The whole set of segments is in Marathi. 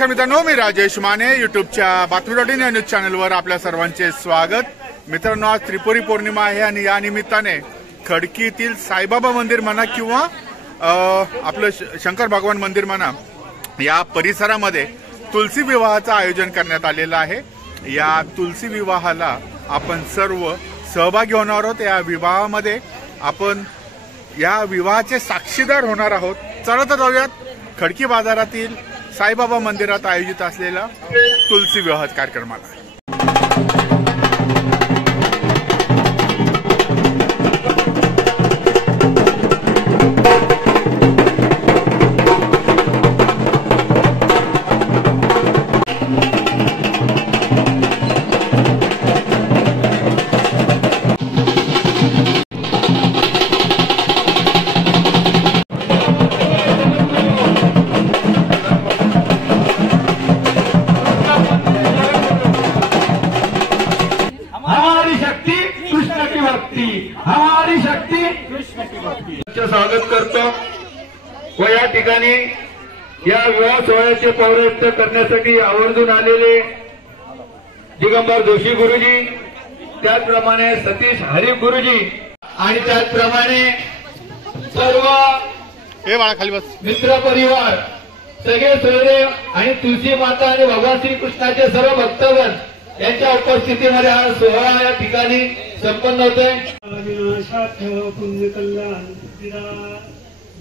नमस्कार मित्रांनो, मी राजेश माने यूट्यूबच्या बातमी.इन या न्यूज चॅनलवर आपल्या सर्वांचे स्वागत। मित्रांनो, आज त्रिपुरी पौर्णिमा आहे आणि या निमित्ताने खडकीतील साईबाबा मंदिर म्हणा किंवा आपलं शंकर भगवान मंदिर म्हणा, या परिसरामध्ये तुलसी विवाहाचं आयोजन करण्यात आलेलं आहे। या तुलसी विवाहाला आपण सर्व सहभागी होणार आहोत। या विवाहामध्ये आपण या विवाहाचे साक्षीदार होणार आहोत। चला तर जाऊयात खडकी बाजारातील साईबाबा मंदिरात आयोजित असलेला तुलसी विवाह कार्यक्रमाला। हमारी शक्ति कृष्ण की भक्ति। स्वागत करतो व या ठिकाणी या विवाह सोहळ्याचे पौरोहित्य करण्यासाठी आवर्जून आलेले दिगंबर जोशी गुरुजी, त्याचप्रमाणे सतीश हरी गुरुजी आणि त्याचप्रमाणे सर्व मित्र परिवार, सगळे सोयरे आणि तुलसी माता आणि भगवान श्री कृष्णाचे सर्व भक्तगण यांच्या उपस्थितीमध्ये हा सोहळा या ठिकाणी संपन्न होतोय। पुण्य कल्याण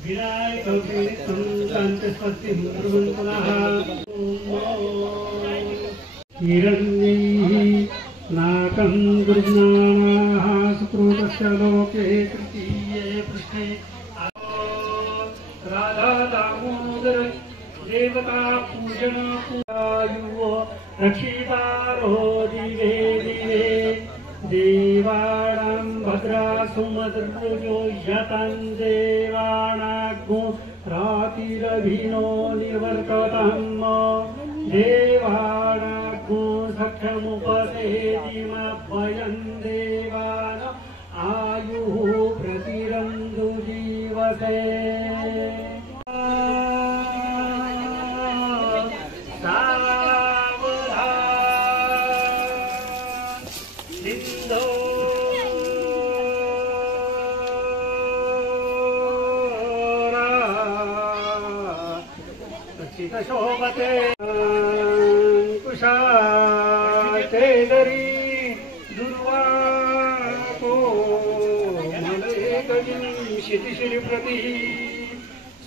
विनायक हिरण्यै नाकं गुरुज्ञानाः सुकृतस्य लोके तृतीये पृष्ठे राधा दामोदर देवता पूजन पूजायुः रक्षितारो दिवे दिवे देवानां भद्रा सुमद्रुजो यतं देवानाग्नो रातिरभिनो निवर्ततं देवानाग्नो सख्यमुपसेदिमभयं देवान आयुः प्रतिरन्दु जीवसे। शोभते कुशाचे दरी दुर्वाको मले गजिं शितिशिरी प्रति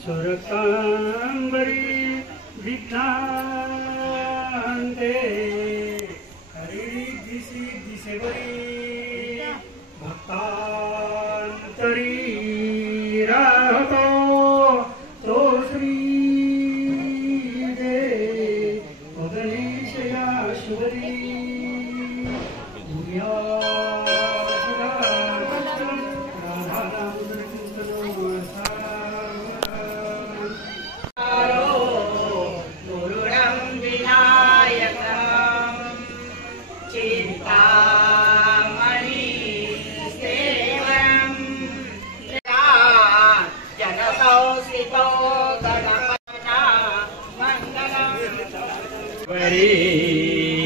सुरतांबरी विघ्नांते हरी दिसी दिसेवरी भक्तांतरी राहतो तो श्री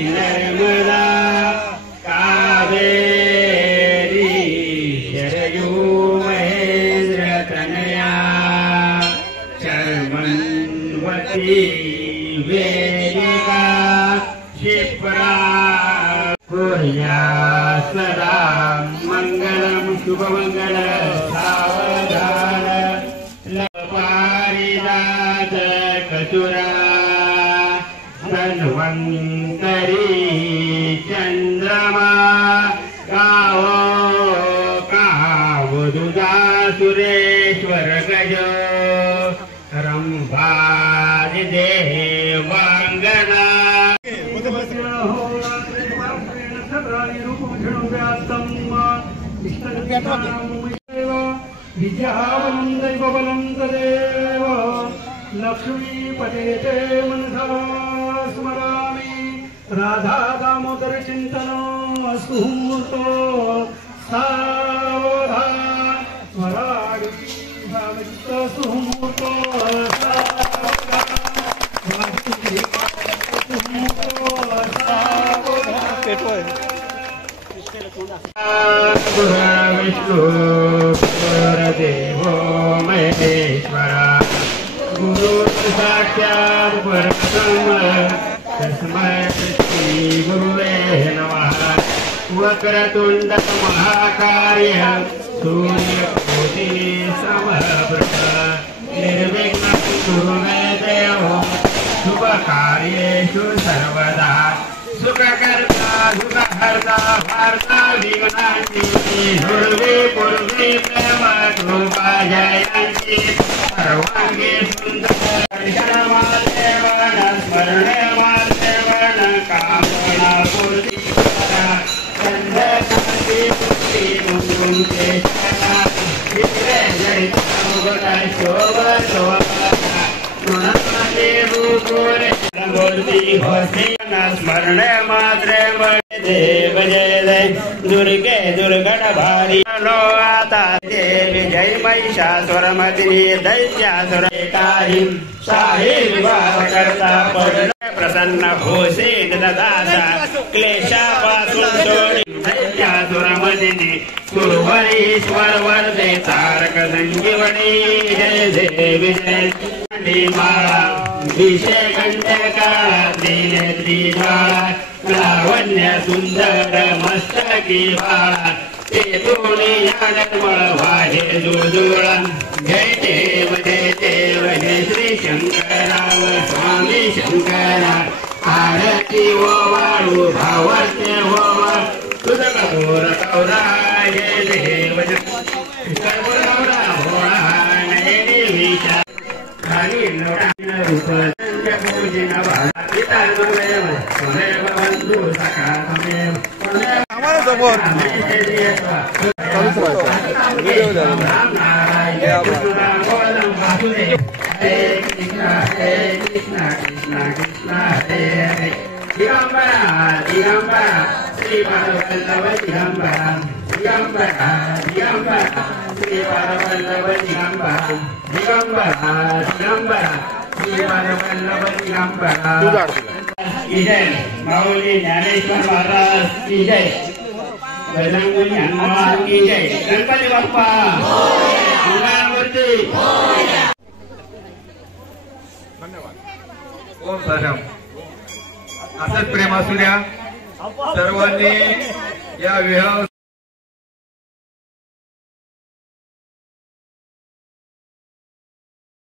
नर्मदा कावेरी शरयू महेंद्र तनया चर्मन्वती वेदिका क्षिप्रा कुर्या सदा मंगलम शुभमंगल सावधान पारिजात कचुरा धन्वंतरी चंद्रमा गावो कावदुदा सुरेश्वर गज रंभादि देवांगना विद्यावनं दैवबलं तदेव लक्ष्मीपते ते मनसा स्मरामि। राधा दामोदर चिंतनो सुहूर्तो सावधान स्मरामि सुहूर्तो सावधान। विष्णु गुरुदेवो महेश्वरा गुरु साक्षात् परब्रह्म तस्मै श्री गुरुवे नमः। वक्रतुंड महाकाय सूर्यकोटि समप्रभ निर्विघ्नं कुरु मे देव शुभकार्येषु सर्वदा सुखकर्ता सुखहर्ता वार्ता विघ्नांची दुर्वे पूर्वे प्रेम कृपा जयंती सर्वांगी सुंदर शरणमादेवन स्मरणमादेवन कामना पूर्ती संध्याकाळी मुक्ती मुक्ती चित्रे जय मुगटा शोभा शोभा नमस्ते रूपोरे मूर्ति होसी स्मरण मात्रे देव जय जय दुर्गे दुर्गण भारी नो आता देवी जय महिषासुरमर्दिनी दैत्यासुर एकाही शाही विवाह करता पडले प्रसन्न होसे दासा क्लेशापासून सोडी दैत्यासुरमर्दिनी सुरवरीश्वर वरदे तारक संजीवनी जय देवी जय माळा विषय कंटका दिने त्रिज्वाळा लावण्य सुंदर मस्तकी बाळा ते दोन्ही निर्मळ वाहे जुजुळा जय देव जय श्री शंकराव स्वामी शंकरा आरती ओवाळू भावते ओवा तुझं कपूर कौरा जय देव कर्पूरवरा भोळा नयनी विषा रूप पूजिन पिता बंधू सखा राम नारायण हरे कृष्ण कृष्ण कृष्ण हरे हरे दिगंबरा दिगंबरा श्रीपादवल्लभ दिगंबरा दिगंबरा दिगंबरा श्रीपादवल्लभ दिगंबरा दिगंबरा दिगंबरा श्रीपादवल्लभ दिगंबरा की जय माऊली ज्ञानेश्वर महाराज की जय बजरंग हनुमान की जय गणपती बाप्पा मंगळामूर्ती ओम साधम असंच प्रेम असू द्या सर्वांनी या विवाह